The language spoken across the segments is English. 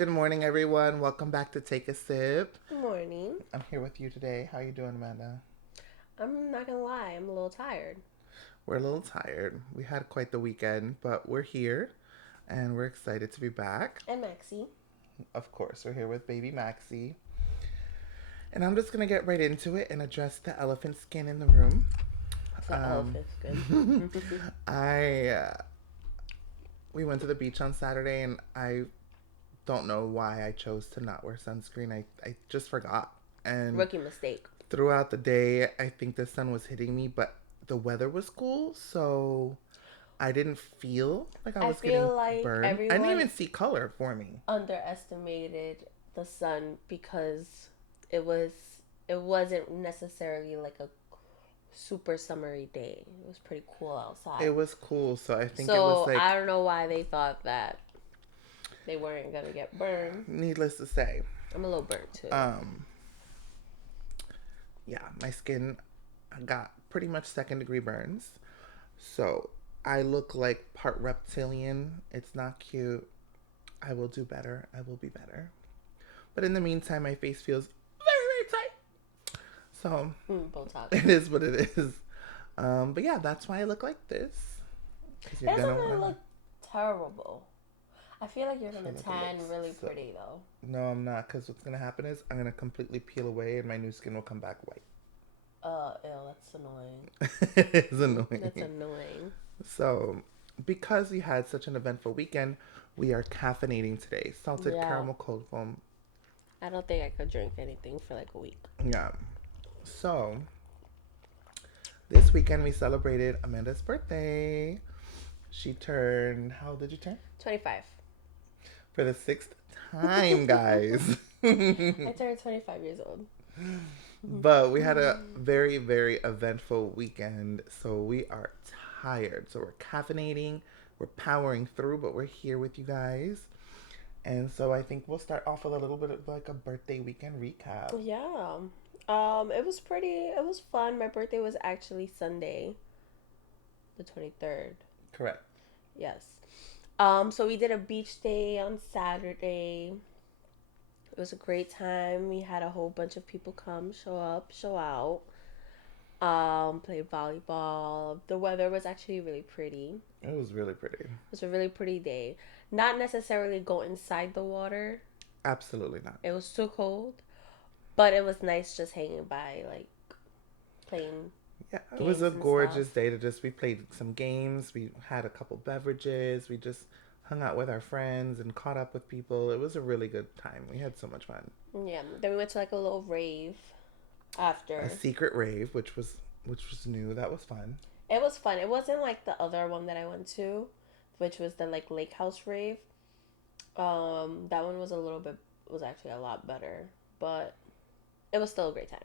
Good morning, everyone. Welcome back to Take a Sip. Good morning. I'm here with you today. How you doing, Amanda? I'm not gonna lie, I'm a little tired. We're a little tired. We had quite the weekend, but we're here and we're excited to be back. And Maxie. Of course, we're here with baby Maxie. And I'm just going to get right into it and address the elephant skin in the room. The elephant skin. I we went to the beach on Saturday and I don't know why I chose to not wear sunscreen. I just forgot. And Rookie mistake. throughout the day, I think the sun was hitting me, but the weather was cool, so I didn't feel like I I was getting feel like burned. I didn't everyone even see color for me. underestimated the sun because it was it wasn't necessarily like a super summery day. It was pretty cool outside. It was cool, so I think it was So like, I don't know why they thought that they weren't gonna get burned. needless to say, I'm a little burnt too. um, yeah, my skin got pretty much second degree burns. So I look like part reptilian. It's not cute. I will do better. I will be better. But in the meantime, my face feels very, very tight. So Botox. it is what it is. But yeah, that's why I look like this. It doesn't really look terrible. I feel like you're gonna tan really so, pretty though. No, I'm not, because what's gonna happen is I'm gonna completely peel away and my new skin will come back white. Ew, that's annoying. It is annoying. That's annoying. So, because we had such an eventful weekend, we are caffeinating today. Salted Yeah. caramel cold foam. I don't think I could drink anything for like a week. Yeah. So, this weekend we celebrated Amanda's birthday. She turned, how old did you turn? 25. For the sixth time, guys. I turned 25 years old. But we had a very, very eventful weekend. So we are tired. So we're caffeinating. We're powering through, but we're here with you guys. And so I think we'll start off with a little bit of like a birthday weekend recap. Yeah. It was fun. My birthday was actually Sunday, the 23rd. Correct. Yes. So we did a beach day on Saturday. It was a great time. We had a whole bunch of people come, show up, show out. Played volleyball. The weather was actually really pretty. It was really pretty. It was a really pretty day. Not necessarily go inside the water. Absolutely not. It was too cold, but it was nice just hanging by, like playing. Yeah, it was a Games and gorgeous stuff. day to just, we played some games. We had a couple beverages. We just hung out with our friends and caught up with people. It was a really good time. We had so much fun. Yeah. Then we went to like a little rave A after. secret rave, which was new. That was fun. It was fun. It wasn't like the other one that I went to, which was the like lake house rave. That one was a little bit was actually a lot better, but it was still a great time.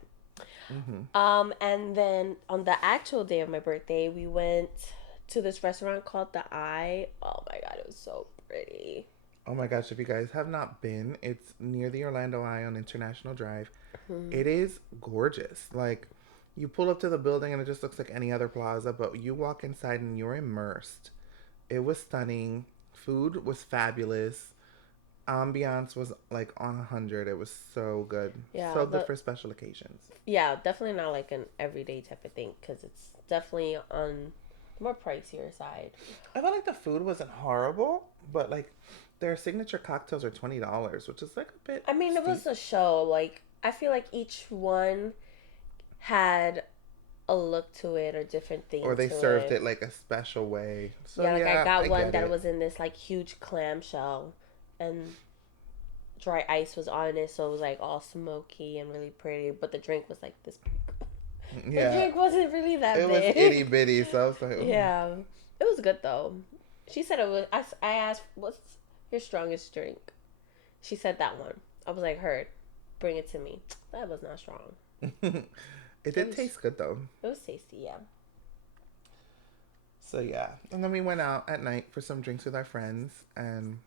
Hmm. And then on the actual day of my birthday, we went to this restaurant called The Eye. Oh my god, it was so pretty. Oh my gosh, if you guys have not been, it's near the Orlando Eye on International Drive. Hmm. It is gorgeous. Like, you pull up to the building and it just looks like any other plaza, but you walk inside and you're immersed. It was stunning. Food was fabulous. Ambiance was like on 100. It was so good. Yeah, So good the for special occasions. yeah, definitely not like an everyday type of thing because it's definitely on the more pricier side. I felt like the food wasn't horrible, but like their signature cocktails are $20, which is like a bit I mean, it steep. was a show. Like I feel like each one had a look to it or different thing Or they to served it. it like a special way. So Yeah, like I yeah, got I one get that it. was in this like huge clamshell and dry ice was on it, so it was like all smoky and really pretty. But the drink was like this big. The Yeah, drink wasn't really that it was big. itty bitty. So I was like, ooh. Yeah, it was good though. She said it was. I asked, "What's your strongest drink?" She said that one. I was like, "Heard, bring it to me." That was not strong. It It did was. taste good though. It was tasty. Yeah. So yeah, and then we went out at night for some drinks with our friends, and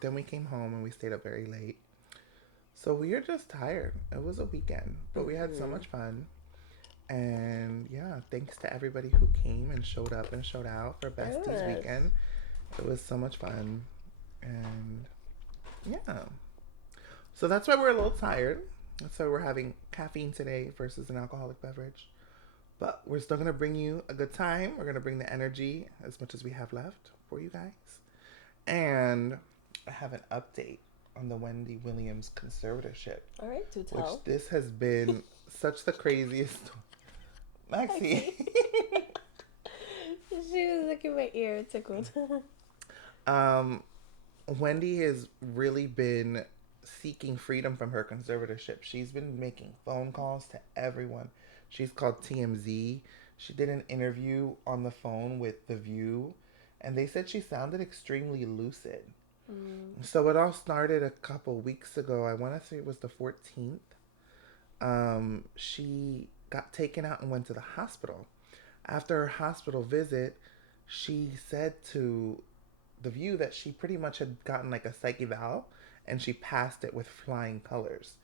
then we came home and we stayed up very late. So we are just tired. It was a weekend, but we had so Hmm. much fun. And yeah, thanks to everybody who came and showed up and showed out for Besties Yes. weekend. It was so much fun. And Yeah. So that's why we're a little tired. That's why we're having caffeine today versus an alcoholic beverage. But we're still going to bring you a good time. We're going to bring the energy as much as we have left for you guys. And I have an update on the Wendy Williams Conservatorship, All right, to which tell. this has been such the craziest. Maxie. Lexi. She was looking my ear tickled. um, Wendy has really been seeking freedom from her conservatorship. She's been making phone calls to everyone. She's called TMZ. She did an interview on the phone with The View, and they said she sounded extremely lucid. Mm. So it all started a couple weeks ago. I want to say it was the 14th. She got taken out and went to the hospital. After her hospital visit, she said to The View that she pretty much had gotten like a psych eval and she passed it with flying colors.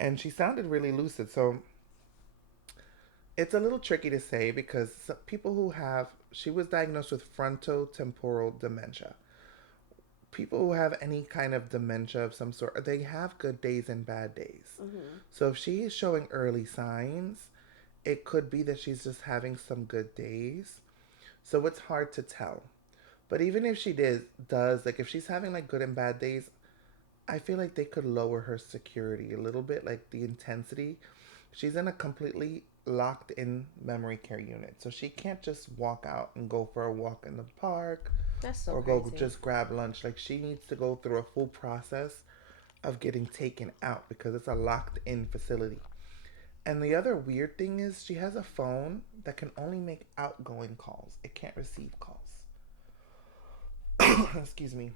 And she sounded really lucid. So it's a little tricky to say because people who have, she was diagnosed with frontotemporal dementia. People who have any kind of dementia of some sort, they have good days and bad days. Mm-hmm. So if she is showing early signs, it could be that she's just having some good days. So it's hard to tell. But even if she does, like if she's having like good and bad days, I feel like they could lower her security a little bit, like the intensity. She's in a completely locked in memory care unit. So she can't just walk out and go for a walk in the park That's so or go crazy. just grab lunch. Like she needs to go through a full process of getting taken out because it's a locked in facility. And the other weird thing is she has a phone that can only make outgoing calls. It can't receive calls. Excuse me.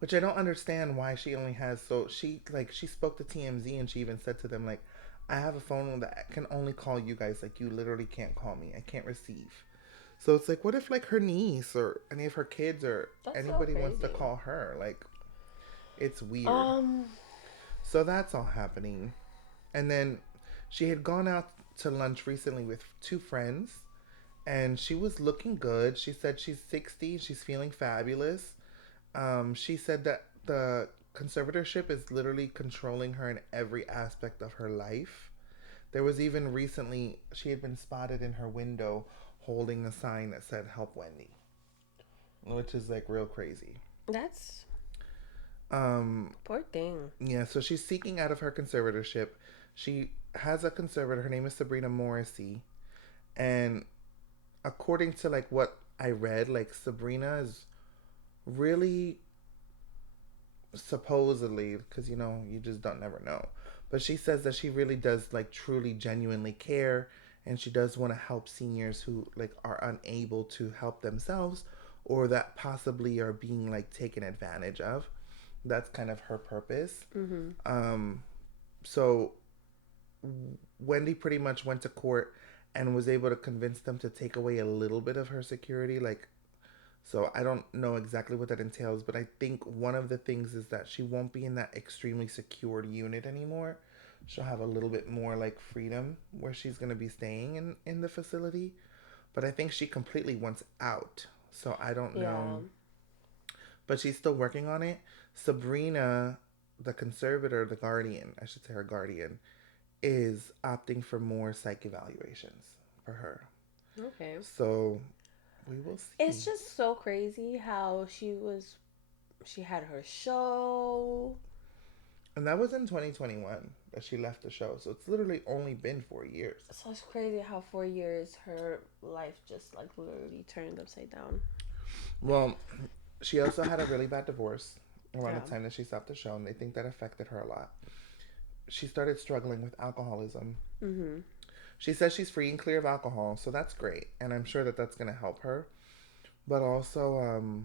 Which I don't understand why she only has. So she spoke to TMZ and she even said to them like, I have a phone that can only call you guys. Like you literally can't call me. I can't receive. So it's like, what if like her niece or any of her kids or That's so anybody wants to crazy. call her? Like it's weird. Um, So that's all happening. And then she had gone out to lunch recently with two friends and she was looking good. She said she's 60, she's feeling fabulous. She said that the conservatorship is literally controlling her in every aspect of her life. There was even recently, she had been spotted in her window holding a sign that said, Help Wendy, which is like real crazy. that's Um, poor thing. yeah, so she's seeking out of her conservatorship. She has a conservator. Her name is Sabrina Morrissey. And according to like what I read, like Sabrina is really supposedly, because you just don't never know, but she says that she really does like truly genuinely care, and she does want to help seniors who like are unable to help themselves or that possibly are being like taken advantage of. That's kind of her purpose. Mm-hmm. So Wendy pretty much went to court and was able to convince them to take away a little bit of her security, like, so I don't know exactly what that entails, but I think one of the things is that she won't be in that extremely secured unit anymore. She'll have a little bit more like freedom where she's going to be staying in the facility. But I think she completely wants out. So I don't Yeah. know. But she's still working on it. Sabrina, the conservator, the guardian, I should say her guardian, is opting for more psych evaluations for her. Okay. So we will It's see. just so crazy how she had her show. And that was in 2021 that she left the show. So it's literally only been 4 years. So it's crazy how 4 years her life just like literally turned upside down. Well, she also had a really bad divorce around the Yeah. time that she stopped the show, and they think that affected her a lot. She started struggling with alcoholism. Mm-hmm. She says she's free and clear of alcohol, so that's great, and I'm sure that that's going to help her. But also,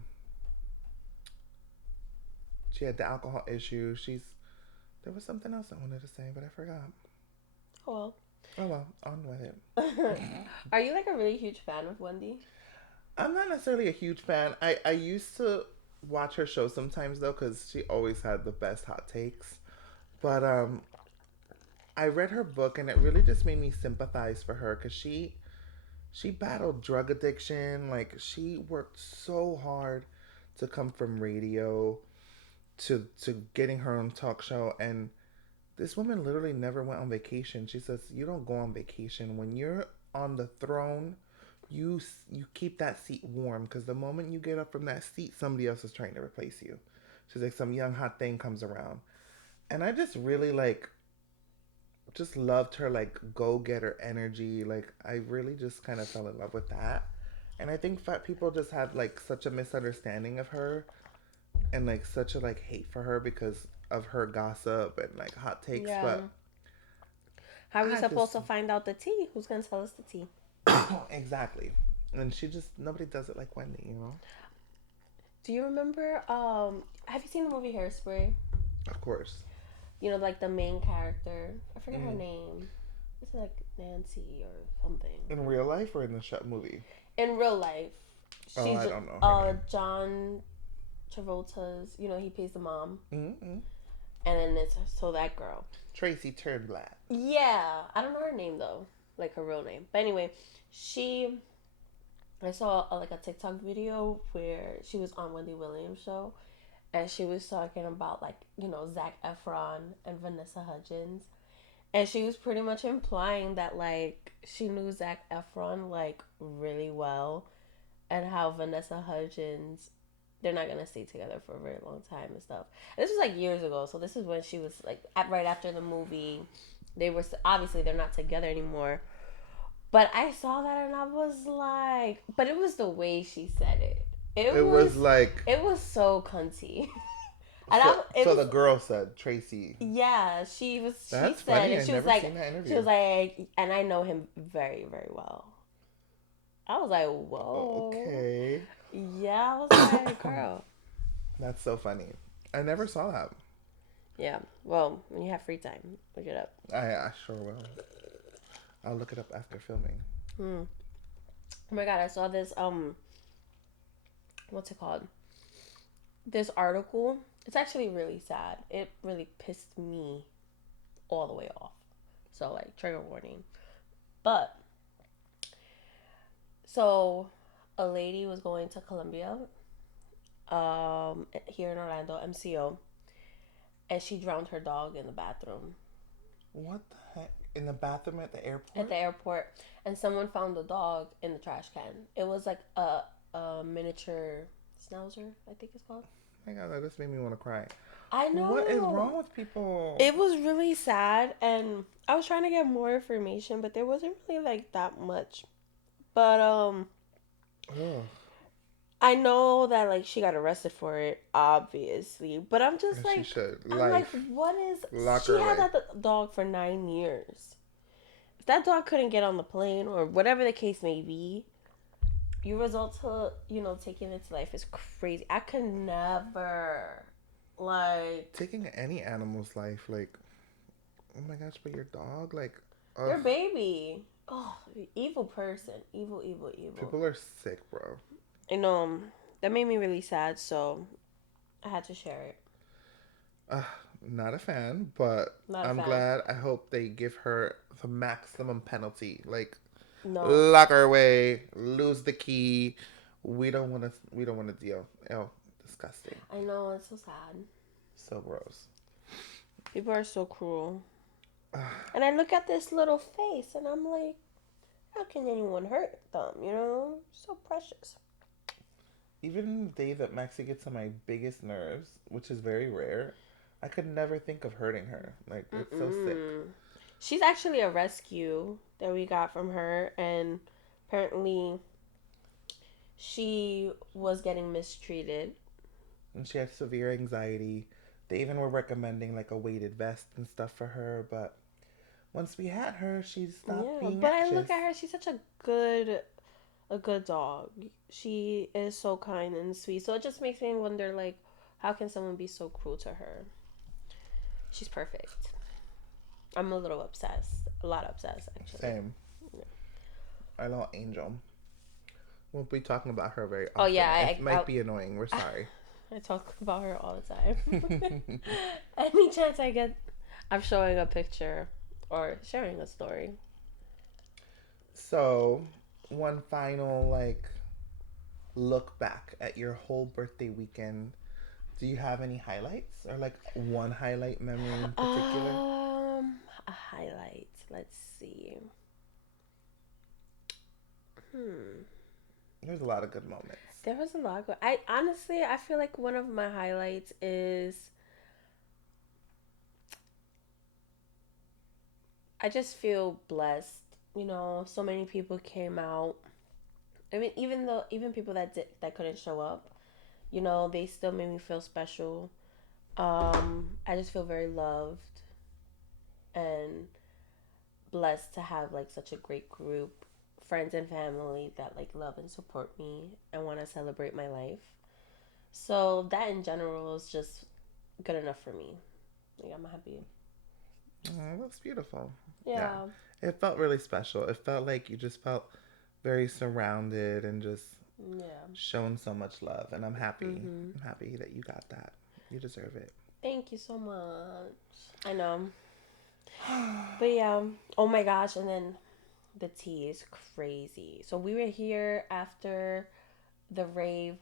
she had the alcohol issue. There was something else I wanted to say, but I forgot. Well. Oh well, on with it. Are you like a really huge fan of Wendy? I'm not necessarily a huge fan. I used to watch her show sometimes though, because she always had the best hot takes. But I read her book and it really just made me sympathize for her because she battled drug addiction. Like she worked so hard to come from radio to getting her own talk show. And this woman literally never went on vacation. She says you don't go on vacation when you're on the throne. You keep that seat warm because the moment you get up from that seat, somebody else is trying to replace you. She's like some young hot thing comes around, and I just really like just loved her like go getter energy. Like I really just kind of fell in love with that. And I think fat people just had like such a misunderstanding of her and like such a like hate for her because of her gossip and like hot takes. Yeah. But How are we I supposed just to find out the tea? Who's gonna tell us the tea? exactly. And she just nobody does it like Wendy, you know. Do you remember? Have you seen the movie Hairspray? Of course. You know, like the main character. I forget her Mm. name. It's like Nancy or something. In real life or in the movie? In real life, Oh, she's I don't know her name. John Travolta's. You know, he plays the mom, Mm-mm. and then it's so that girl. Tracy Turnblad. Yeah, I don't know her name though, like her real name. But anyway, she. I saw like a TikTok video where she was on Wendy Williams show, and she was talking about like Zac Efron and Vanessa Hudgens, and she was pretty much implying that like she knew Zac Efron like really well, and how Vanessa Hudgens, they're not gonna stay together for a very long time and stuff. And this was like years ago, so this is when she was like right after the movie. They were obviously they're not together anymore. But I saw that and I was like, but it was the way she said it. It was like It was so cunty. And so the girl said Tracy. Yeah, she was. She That's said, funny. and I she was never like, seen that interview. she was like, and I know him very, very well. I was like, whoa. Okay. Yeah, I was like, girl. That's so funny. I never saw that. Yeah. Well, when you have free time, look it up. I sure will. I'll look it up after filming. Oh my god, I saw this. What's it called? This article. It's actually really sad. It really pissed me all the way off. So like trigger warning. But so a lady was going to Colombia, here in Orlando, MCO, and she drowned her dog in the bathroom. What the heck? In the bathroom at the airport? At the airport, and someone found the dog in the trash can. It was like a miniature schnauzer, I think it's called. Oh my god, that just made me want to cry. I know. What is wrong with people? It was really sad, and I was trying to get more information, but there wasn't really like that much. But Ugh. I know that like she got arrested for it, obviously. But I'm just And like, she should. I'm like, what is? Lock She her had away. that dog for 9 years. If that dog couldn't get on the plane or whatever the case may be, your result to taking its life is crazy. I could never like Taking any animal's life, like, oh my gosh, but your dog, like, your ugh. baby. Oh, evil person, evil, evil, evil. People are sick, bro. And that made me really sad, so I had to share it. Not a fan, but Not a I'm fan. glad. I hope they give her the maximum penalty. Like, No, lock her away, lose the key. We don't want to. We don't want to deal. Oh, disgusting. I know, it's so sad. So gross. People are so cruel. And I look at this little face, and I'm like, how can anyone hurt them? So precious. Even the day that Maxie gets on my biggest nerves, which is very rare, I could never think of hurting her. Like, it's so sick. She's actually a rescue that we got from her, and apparently she was getting mistreated. And she had severe anxiety. They even were recommending like a weighted vest and stuff for her, but once we had her, she stopped being but anxious. I look at her, she's such a good dog. She is so kind and sweet. So it just makes me wonder, like, how can someone be so cruel to her? She's perfect. I'm a little obsessed. A lot obsessed, actually. Same. Yeah. Our little angel. We'll be talking about her very often. Oh, yeah. It might be annoying. We're sorry. I talk about her all the time. Any chance I get, I'm showing a picture or sharing a story. So, one final, like, look back at your whole birthday weekend. Do you have any highlights or like one highlight memory in particular? A highlight. Let's see. Hmm. There's a lot of good moments. There was a lot. I honestly, I feel like one of my highlights is I just feel blessed. You know, so many people came out. I mean, even people that couldn't show up, you know, they still made me feel special. I just feel very loved and blessed to have like such a great group, friends and family that like love and support me and want to celebrate my life. So that in general is just good enough for me. Like I'm happy. Oh, that's beautiful. Yeah. Yeah. It felt really special. It felt like you just felt very surrounded and just Yeah. shown so much love. And I'm happy. Mhm. I'm happy that you got that. You deserve it. Thank you so much. I know. But yeah. Oh my gosh, and then the tea is crazy. So we were here after the rave.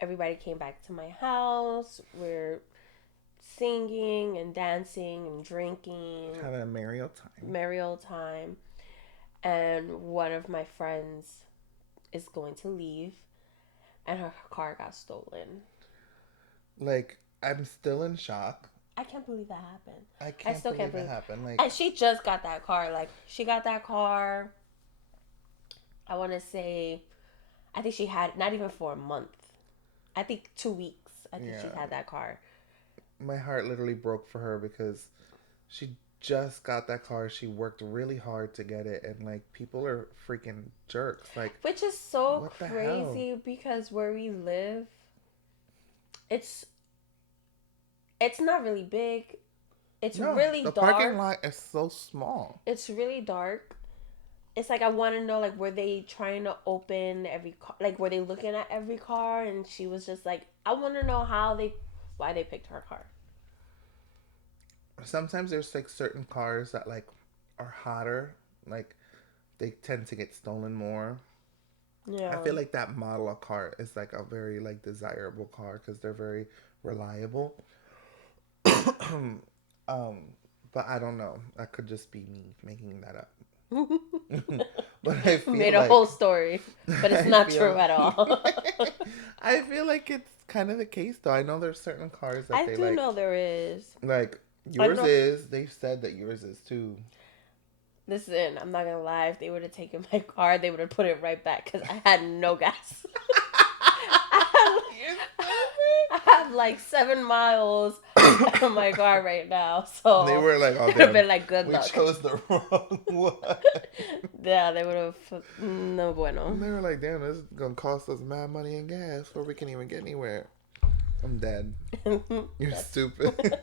Everybody came back to my house. We're singing and dancing and drinking, Having a merry old time. merry old time. And one of my friends is going to leave, and her car got stolen. Like, I'm still in shock. I can't believe that happened. I I can't still can't believe it believe. happened. Like, And she just got that car. Like she got that car. I want to say, I think she had not even for a month. I think 2 weeks. I think she's yeah. had that car. My heart literally broke for her because she just got that car. She worked really hard to get it, and like people are freaking jerks. Like, Which is so what the hell? crazy because where we live, it's it's not really big. It's No, really the parking dark. lot is so small. It's really dark. It's like I want to know like were they trying to open every car? Like were they looking at every car? And she was just like, I want to know why they picked her car. Sometimes there's like certain cars that like are hotter. Like they tend to get stolen more. I Yeah. feel like that model of car is like a very like desirable car because they're very reliable. um, but I don't know. That could just be me making that up. But I feel Made a like whole story, but it's I not feel true at all. I feel like it's kind of the case though. I know there's certain cars that I they do know there is. like I don't yours know. is. They've said that yours is too. Listen, I'm not gonna lie. If they would have taken my car, they would have put it right back because I had no gas. I have like 7 miles on my car right now, They so were like, "Oh it would have damn, been like good we luck. chose the wrong one." Yeah, they would have no bueno. They were like, "Damn, this is gonna cost us mad money in gas before we can even get anywhere." I'm dead. You're stupid.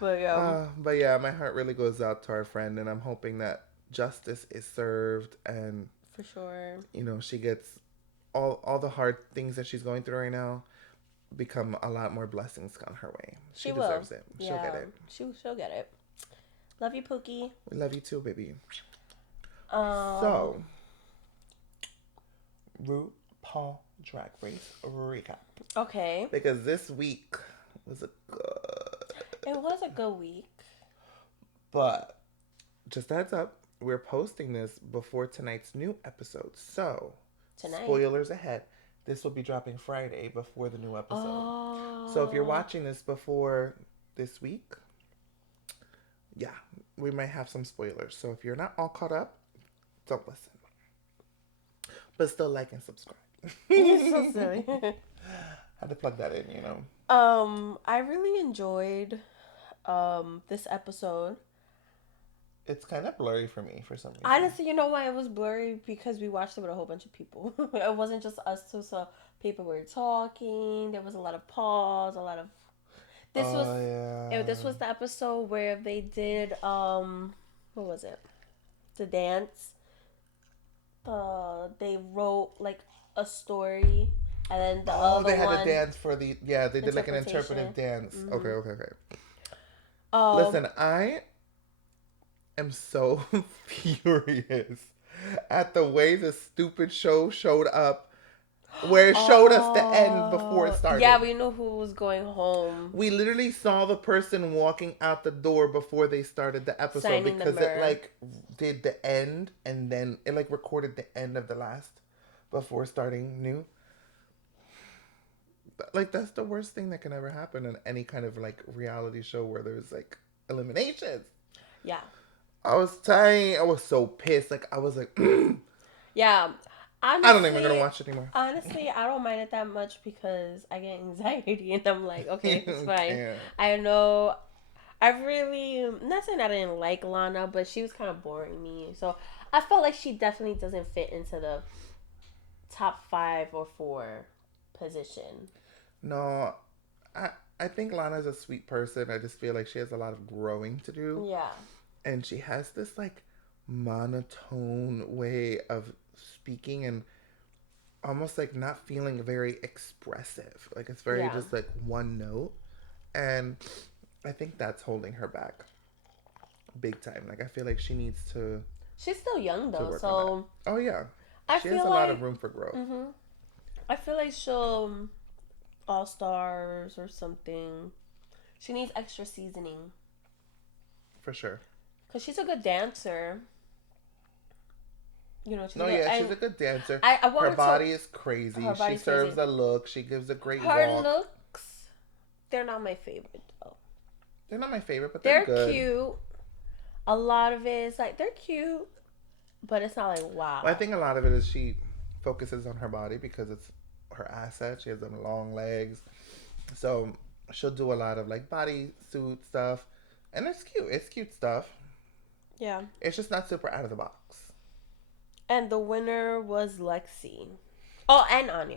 But yeah, my heart really goes out to our friend, and I'm hoping that justice is served, and for sure, you know she gets all the hard things that she's going through right now become a lot more blessings on her way. She deserves it. She'll get it. She'll get it. Love you, Pookie. We love you too, baby. Um. So, RuPaul Drag Race recap. Okay. Because this week was a good. It was a good week. But just a heads up, we're posting this before tonight's new episode. So, spoilers ahead. This will be dropping Friday before the new episode. Oh. So if you're watching this before this week, yeah, we might have some spoilers. So if you're not all caught up, don't listen. But still like and subscribe. You're so silly. Had to plug that in, you know. I really enjoyed this episode. It's kind of blurry for me for some reason. Honestly, you know why it was blurry? Because we watched it with a whole bunch of people. It wasn't just us two, so people were talking. There was a lot of pause, a lot of. This was the episode where they did what was it? The dance. They wrote like a story, and then the other they had one, a dance for they did like an interpretive dance. Mm-hmm. Okay. Listen, I am so furious at the way the stupid show showed up where it showed us the end before it Oh, yeah, started. we knew who was going home. We literally saw the person walking out the door before they started the episode Signing the because it mirror. like did the end and then it like recorded the end of the last before starting new. Like that's the worst thing that can ever happen in any kind of like reality show where there's like eliminations. Yeah. I was dying. I was so pissed. Like I was like, Yeah. I don't even gonna Honestly, watch anymore. honestly, I don't mind it that much because I get anxiety and I'm like, okay, it's fine. Can't. I know. I really, not saying I didn't like Lana, but she was kind of boring me. So I felt like she definitely doesn't fit into the top 5 or 4 position. No, I I think Lana's a sweet person. I just feel like she has a lot of growing to do, Yeah. and she has this like monotone way of speaking and almost like not feeling very expressive. Like it's very Yeah. just like one note, and I think that's holding her back big time. Like I feel like she needs She's still young to though, work on that. so Oh yeah, I she has feel a lot of like, room for growth I feel like she'll All Stars or something. She needs extra seasoning for sure. because she's a good dancer. She's No, good. yeah, she's And a good dancer. I want Her her to. body is crazy. Her She body's serves crazy. a look. She gives a great Her walk. looks, they're not my favorite though. They're not my favorite, but they're They're good. cute. A lot of it is like they're cute, but it's not like Well, I wow. think a lot of it is she focuses on her body because it's her asset. She has them long legs. So she'll do a lot of like body suit stuff. And it's cute. It's cute stuff. Yeah. It's just not super out of the box. And the winner was Lexi. Oh, and Anya.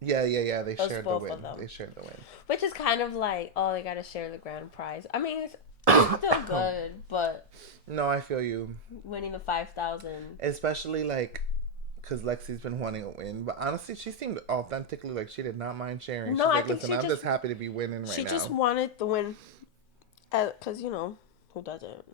Yeah, yeah, yeah. They It was shared the both win. of them. They shared the win. Which is kind of like, oh, they gotta share the grand prize. I mean, it's still good, but No, I feel you. winning the 5,000. Especially like because Lexi's been wanting a win. But honestly, she seemed authentically like she did not mind sharing. No, She's I like, think listen, I'm just happy to be winning she right just now. wanted the win, cause who doesn't?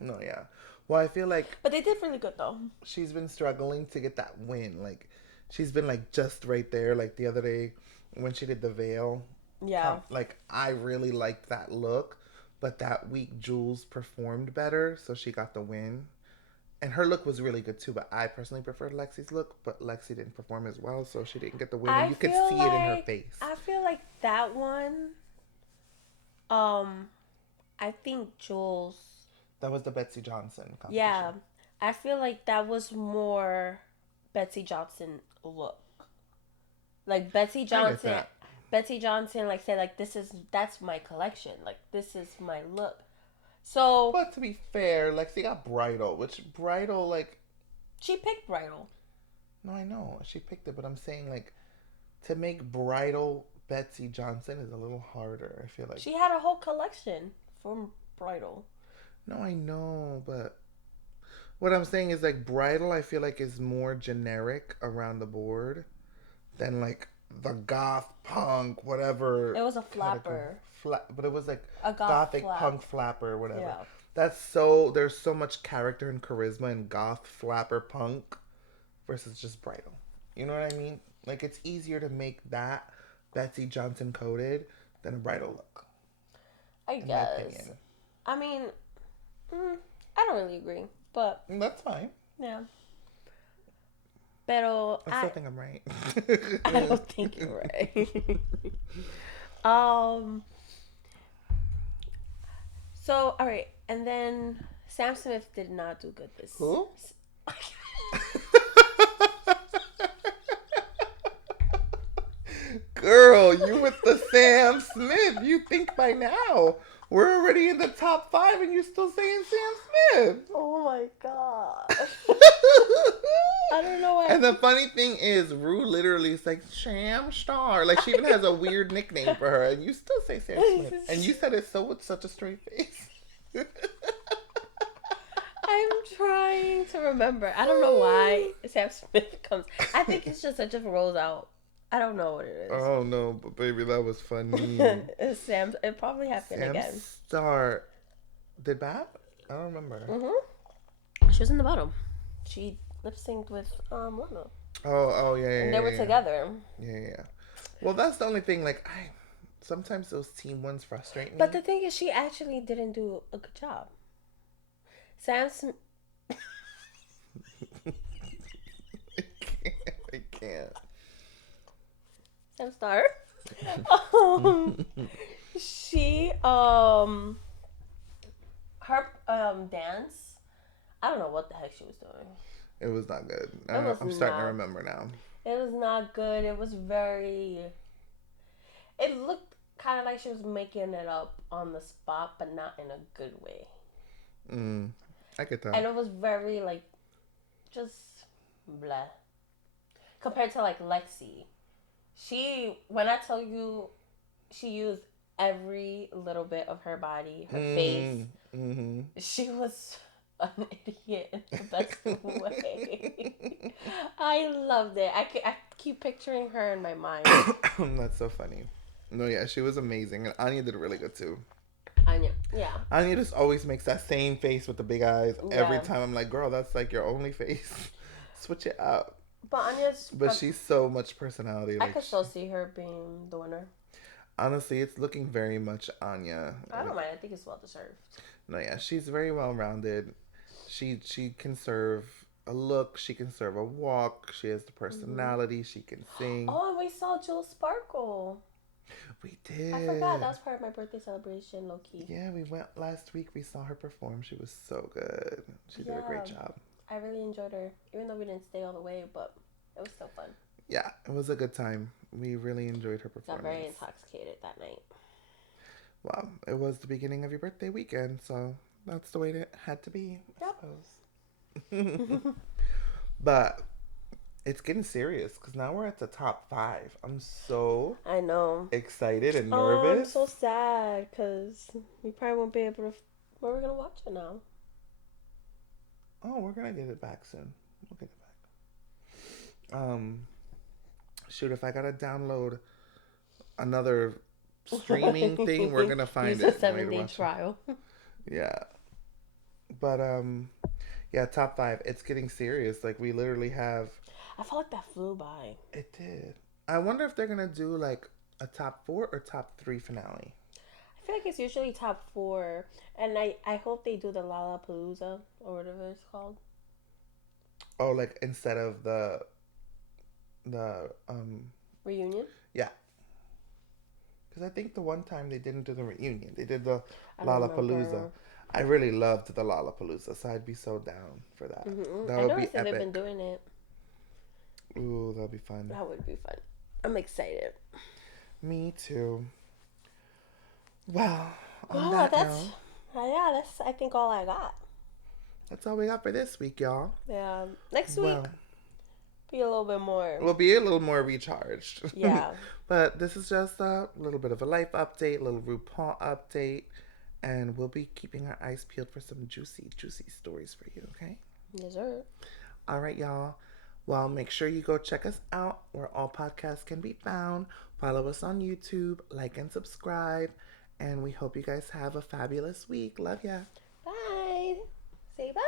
No, yeah. Well, I feel like But they did really good though. she's been struggling to get that win. Like, she's been like just right there. Like the other day when she did the veil. Yeah. Like, I really liked that look. But that week, Jules performed better. So she got the win. And her look was really good too. But I personally preferred Lexi's look. But Lexi didn't perform as well. So she didn't get the win. And I you could feel see it in her like face. I feel like that one. Um, I think Jules. That was the Betsy Johnson competition. Yeah, I feel like that was more Betsy Johnson look. Like Betsy Johnson like said like that's my collection. Like this is my look. So But to be fair, Lexi got bridal, which bridal, like, she picked bridal. no, I know she picked it, but I'm saying like to make bridal Betsy Johnson is a little harder. I feel like. She had a whole collection from bridal. No, I know, but what I'm saying is like bridal. I feel like is more generic around the board than like the goth punk whatever. It was a flapper. But it was like A gothic flap. punk flapper or whatever. Yeah. There's so much character and charisma in goth flapper punk versus just bridal. You know what I mean? Like it's easier to make that Betsy Johnson coded than a bridal look. I In guess. my opinion. I mean, I don't really agree, but That's fine. yeah. Pero I still think I'm right. I don't think you're right. um. So all right, and then Sam Smith did not do good this. Who? Girl, you with the Sam Smith. You think by now we're already in the top 5 and you're still saying Sam Smith. Oh my god. I don't know why. And the funny thing is, Rue literally is like Sham Star. Like she even has a weird nickname for her, and you still say Sam Smith. And you said it so with such a straight face. I'm trying to remember. I don't know why Sam Smith comes. I think it's just it just rolls out. I don't know what it is. Oh no, but baby, that was funny. It's Sam. It probably happened Sam again. Star did bad? I don't remember. She was in the bottom. She lip synced with Lana. Yeah, and yeah, they were yeah, together. yeah, yeah, yeah. Well, that's the only thing. Like, I sometimes those team ones frustrate But me. the thing is, she actually didn't do a good job. Sam Smith. I can't. I can't. Sam Star. um, she her dance. I don't know what the heck she was doing. It was not good. It was I'm starting to not. remember now. It was not good. It was very. It looked kind of like she was making it up on the spot, but not in a good way. Mm, I get that. And it was very like just blah compared to like Lexi. She when I tell you, she used every little bit of her body, her face. Mm-hmm. She was an idiot in the best way. I loved it. I keep picturing her in my mind. That's so funny. No, yeah, she was amazing, and Anya did really good too. Anya, yeah, Anya just always makes that same face with the big eyes every yeah. time. I'm like, girl, that's like your only face. Switch it up. But Anya's. But she's so much personality. I Like, could still see her being the winner. honestly, it's looking very much Anya. I don't mind. I think it's well deserved. No, yeah, she's very well rounded. She can serve a look. She can serve a walk. She has the personality. She can sing. Oh, and we saw Jules Sparkle. We did. I forgot that was part of my birthday celebration, low key. Yeah, we went last week. We saw her perform. She was so good. She did a great job. I really enjoyed her, even though we didn't stay all the way, but it was still fun. Yeah, it was a good time. We really enjoyed her performance. Got very intoxicated that night. Well, it was the beginning of your birthday weekend, so that's the way it had to be, I suppose. But it's getting serious because now we're at the top 5. I'm so I know. excited and Oh, I'm nervous. so sad because we probably won't be able to. Where are we gonna watch it now? Oh, we're gonna get it back soon. We'll get it back. Shoot, if I gotta download another streaming thing, we're gonna find Use it. a 7-day trial. Yeah, but yeah, top 5. It's getting serious. Like we literally have. I felt like that flew by. It did. I wonder if they're gonna do like a top 4 or top 3 finale. I feel like it's usually top 4, and I hope they do the Lollapalooza or whatever it's called. Oh, like instead of the Reunion. yeah, because I think the one time they didn't do the reunion, they did the I don't Lollapalooza. remember. I really loved the Lollapalooza, so I'd be so down for that. Mm-hmm. That I would noticed be that epic. they've been doing it. Ooh, that'll be fun. That would be fun. I'm excited. Me too. Well, on Oh, that that's note, yeah. That's I think all I got. that's all we got for this week, y'all. Yeah. Next Well, week be a little bit more. we'll be a little more recharged. Yeah. But this is just a little bit of a life update, a little RuPaul update, and we'll be keeping our eyes peeled for some juicy, juicy stories for you, okay? Yes, sir. All right, y'all. Well, make sure you go check us out where all podcasts can be found. Follow us on YouTube, like and subscribe, and we hope you guys have a fabulous week. Love ya. Bye. Say bye.